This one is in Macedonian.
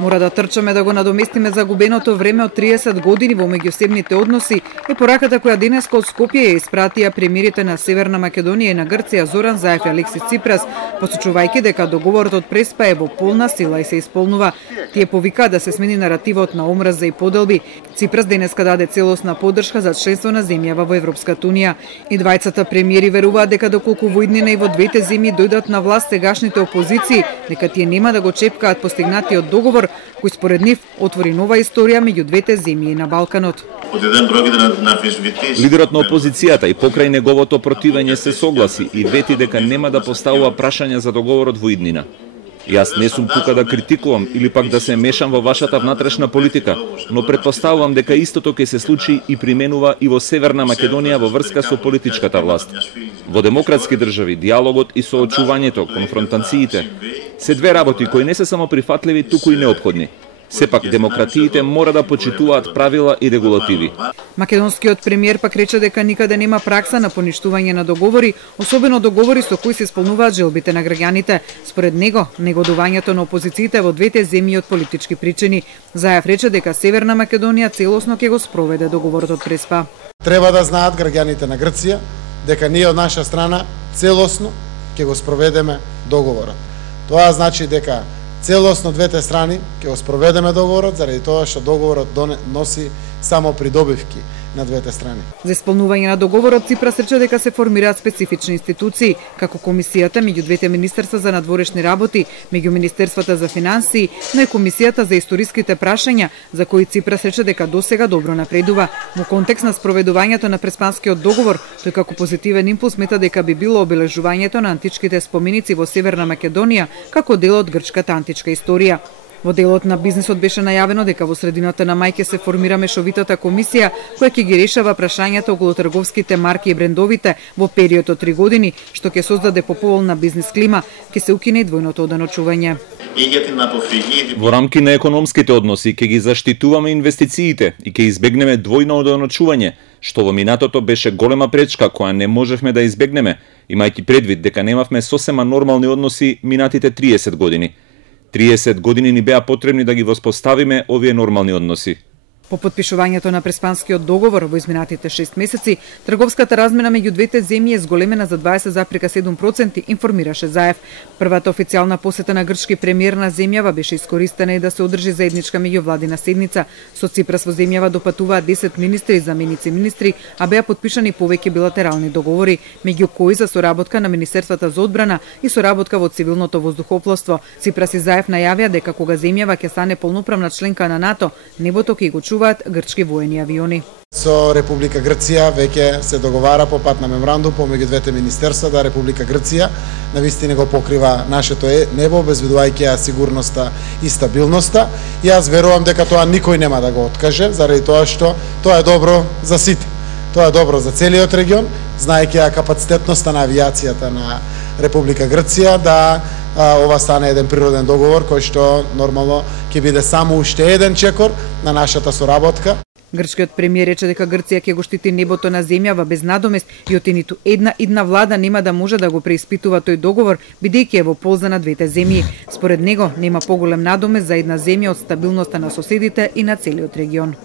Мора да трчаме да го надоместиме загубеното време од 30 години во меѓусебните односи е пораката која денеска од Скопје ја испратија премиерите на Северна Македонија и на Грција Зоран Заев и Алексис Ципрас, посочувајќи дека договорот од Преспа е во полна сила и се исполнува. Тие повикаа да се смени наративот на омраза и поделби. Ципрас денеска даде целосна поддршка за членство на земјава во Европската унија. И двајцата премиери веруваат дека доколку во иднина и во двете земји дојдат на власт сегашните опозиции, дека тие нема да го чепкаат постигнатиот договор, кој според нив отвори нова историја меѓу двете земји на Балканот. Лидерот на опозицијата и покрај неговото противење се согласи и вети дека нема да поставува прашања за договорот во иднина. Јас не сум тука да критикувам или пак да се мешам во вашата внатрешна политика, но предпоставувам дека истото ќе се случи и применува и во Северна Македонија во врска со политичката власт. Во демократски држави диалогот и соочувањето, конфронтациите се две работи кои не се само прифатливи, туку и неопходни. Сепак демократиите мора да почитуваат правила и регулативи. Македонскиот премиер пак рече дека никаде нема пракса на поништување на договори, особено договори со кои се исполнуваат желбите на граѓаните. Според него, негодувањето на опозициите во двете земји од политички причини. Заев рече дека Северна Македонија целосно ќе го спроведе договорот од Преспа. Треба да знаат граѓаните на Грција дека ние од наша страна целосно ќе го спроведеме договорот. Тоа значи дека целосно двете страни ќе го спроведеме договорот, заради тоа што договорот носи само придобивки на двете страни. За исполнување на договорот Ципрас рече дека се формираат специфични институции, како комисијата меѓу двете министерства за надворешни работи, меѓу министерствата за финансии, но и комисијата за историските прашања, за кои Ципрас рече дека досега добро напредува. Во контекст на спроведувањето на Преспанскиот договор, тој како позитивен импулс смета дека би било обележувањето на античките споменици во Северна Македонија како дел од грчката античка историја. Во делот на бизнисот беше најавено дека во средината на мај ќе се формира мешовитата комисија која ќе ги решава прашањата околу трговските марки и брендовите во период од 3 години, што ќе создаде поповолна бизнис клима, ќе се укине и двојното оданочување. Во рамки на економските односи ќе ги заштитуваме инвестициите и ќе избегнеме двојно оданочување, што во минатото беше голема пречка која не можевме да избегнеме, имајќи предвид дека немавме сосема нормални односи минатите 30 години. 30 години ни беа потребни да ги воспоставиме овие нормални односи. По потпишувањето на Преспанскиот договор во изминатите 6 месеци, трговската размена меѓу двете земји е зголемена за 20,7%, информираше Заев. Првата официјална посета на грчки премиер на земјава беше искористена и да се одржи заедничка меѓувладина седница. Со Ципрас во земјава допатуваат 10 министри и заменици министри, а беа потпишани повеќе билатерални договори, меѓу кои за соработка на Министерствата за одбрана и соработка во цивилното воздухопловство. Ципрас и Заев најавија дека кога земјава ќе стане полноправна членка на НАТО, небото ќе го чуваат грчки воени авиони. Со Република Грција веќе се договара по пат на меморандум помеѓу двете министерства да Република Грција навистина го покрива нашето небо, обезбедувајќи ја сигурноста и стабилноста. Јас верувам дека тоа никој нема да го откаже, заради тоа што тоа е добро за сите. Тоа е добро за целиот регион, знаејќи ја капацитетноста на авијацијата на Република Грција да ова стане еден природен договор кој што нормално ќе биде само уште еден чекор на нашата соработка. Грчкиот премиер рече дека Грција ќе го штити небото на земјава без надомест и оти ниту една идна влада нема да може да го преиспитува тој договор, бидејќи е во полза на двете земји. Според него нема поголем надомест за една земја од стабилноста на соседите и на целиот регион.